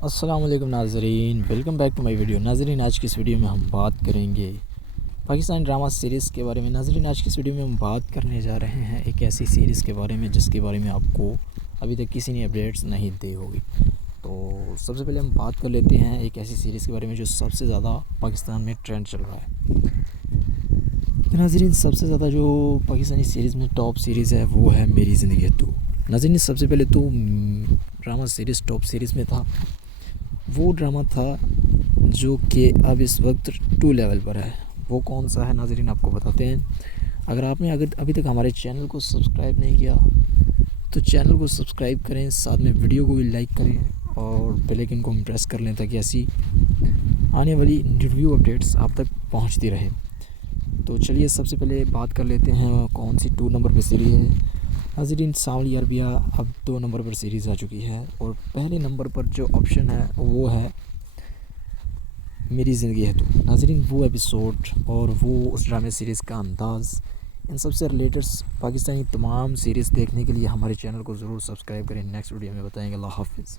السلام علیکم ناظرین، welcome back to my video. ناظرین، آج کی اس ویڈیو میں ہم بات کریں گے پاکستانی ڈرامہ سیریز کے بارے میں۔ ناظرین، آج کی اس ویڈیو میں ہم بات کرنے جا رہے ہیں ایک ایسی سیریز کے بارے میں جس کے بارے میں آپ کو ابھی تک کسی نے اپڈیٹس نہیں دی ہوگی۔ تو سب سے پہلے ہم بات کر لیتے ہیں ایک ایسی سیریز کے بارے میں جو سب سے زیادہ پاکستان میں ٹرینڈ چل رہا ہے۔ ناظرین، سب سے زیادہ جو پاکستانی سیریز میں ٹاپ سیریز ہے وہ ہے میری زندگی ہے تو۔ ناظرین، سب سے پہلے تو ڈرامہ سیریز ٹاپ سیریز میں تھا، وہ ڈرامہ تھا جو کہ اب اس وقت 2 لیول پر ہے۔ وہ کون سا ہے ناظرین، آپ کو بتاتے ہیں۔ اگر آپ نے ابھی تک ہمارے چینل کو سبسکرائب نہیں کیا تو چینل کو سبسکرائب کریں، ساتھ میں ویڈیو کو بھی لائک کریں اور بیل آئیکن کو پریس کر لیں تاکہ ایسی آنے والی ریویو اپڈیٹس آپ تک پہنچتی رہے۔ تو چلیے سب سے پہلے بات کر لیتے ہیں کون سی 2 نمبر پہ سیریز ہے۔ ناظرین، سانولی عربیہ اب 2 نمبر پر سیریز آ چکی ہے اور پہلے نمبر پر جو آپشن ہے وہ ہے میری زندگی ہے تو۔ ناظرین، وہ ایپیسوڈ اور وہ اس ڈرامے سیریز کا انداز، ان سب سے ریلیٹڈ پاکستانی تمام سیریز دیکھنے کے لیے ہمارے چینل کو ضرور سبسکرائب کریں۔ نیکسٹ ویڈیو میں بتائیں گے۔ اللہ حافظ۔